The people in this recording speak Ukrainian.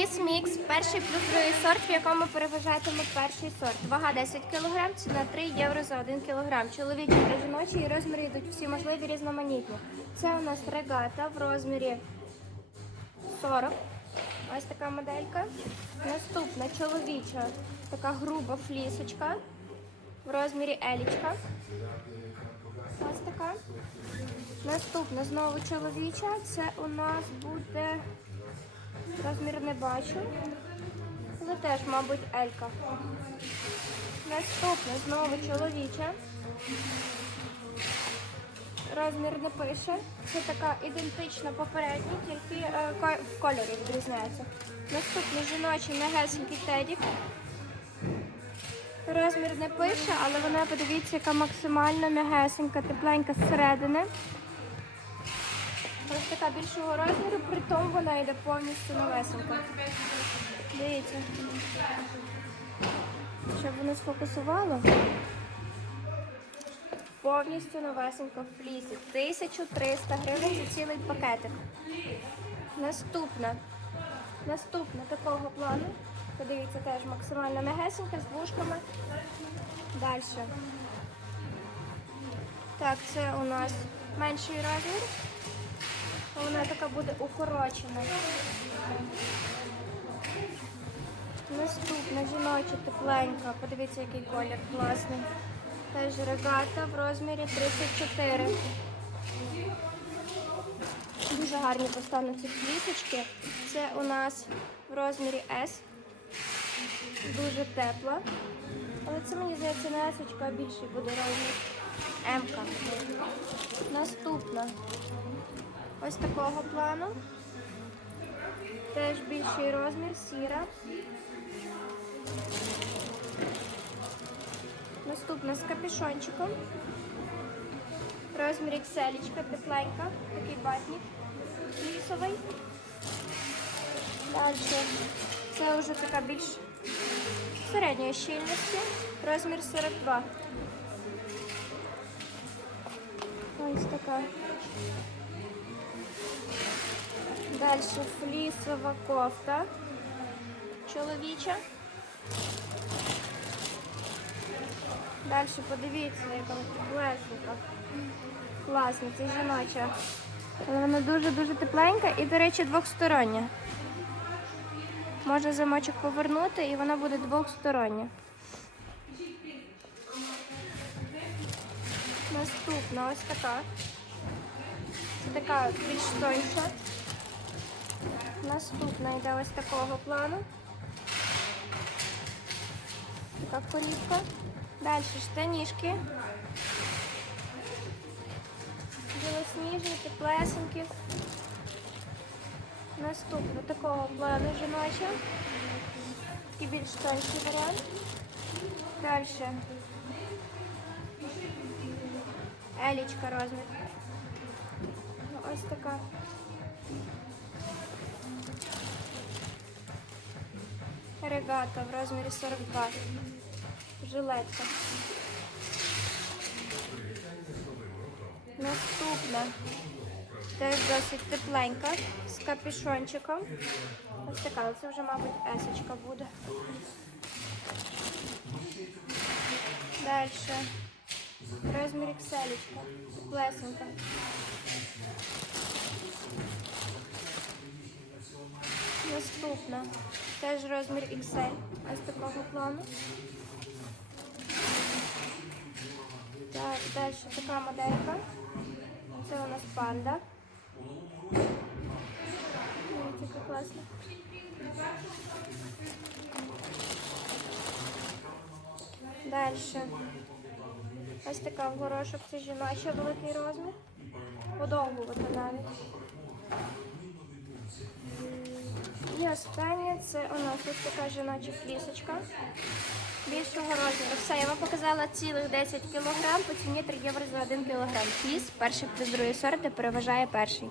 Мікс перший плюс сорт, в якому переважатиме перший сорт. Вага 10 кг, ціна 3 євро за 1 кг. Чоловічі та жіночі і розміри йдуть всі можливі різноманітні. Це у нас регата в розмірі 40. Ось така моделька. Наступна чоловіча, така груба флісочка в розмірі елічка. Ось така. Наступна знову чоловіча. Це у нас буде розмір не бачу. Але теж, мабуть, елька. Наступна знову чоловіча. Розмір не пише. Це така ідентична попередній, тільки е, в кольорі відрізняється. Наступний жіночий мегесенький тедік. Розмір не пише, але вона, подивіться, яка максимально м'ягесенька, тепленька зсередини. Ось така більшого розміру, при тому вона йде повністю новесенька. Дивіться. Щоб воно сфокусувало. Повністю новесенька в флісі. 1300 гривень за цілий пакетик. Наступна. Наступна такого плану. Подивіться, теж максимально м'ягесенька з вушками. Далі. Так, це у нас менший розмір. Вона така буде укорочена. Наступна жіноча тепленька. Подивіться, який колір класний. Теж регата в розмірі 34. Дуже гарні поставлені ці флісочки. Це у нас в розмірі S. Дуже тепла. Але це мені здається не есочка, а більший буде розмір. М-ка. Наступна. Ось такого плану. Теж більший розмір, сіра. Наступна з капюшончиком. Розмір XL, тепленька, такий батник лісовий. Далі це вже така більш середньої щільності. Розмір 42. Ось така. Далі флісова кофта чоловіча. Далі подивіться, яка теплесенька. Класна, це жіноча. Вона дуже-дуже тепленька і, до речі, двохстороння. Можна замочок повернути і вона буде двохстороння. Наступна ось така. Це така більш тоньша. Наступна йде ось такого плану. Така корівка. Далі штанішки. Білосніжні, теплесенькі. Наступна такого плану жіноча. Такий більш тонший варіант. Далі. Елічка розмір. Ось така. Регата в розмірі 42. Жилетка. Наступна. Теж досить тепленька, з капюшончиком. Ось така, це вже, мабуть, есочка буде. Далі. Розмір XL. Теплесенька. Наступна. Теж розмір XL. Ось такого плану. Так, далі така моделька. Це у нас панда. Дивіться, яка класна. Далі. Ось така в горошок, це жіноча великий розмір. Подовгувати навіть. І це у нас ось така жіноча флісочка більшого розміру. Все, я вам показала цілих 10 кг по ціні 3 євро за 1 кг. Фліс, перший плюс другий сорт, переважає перший.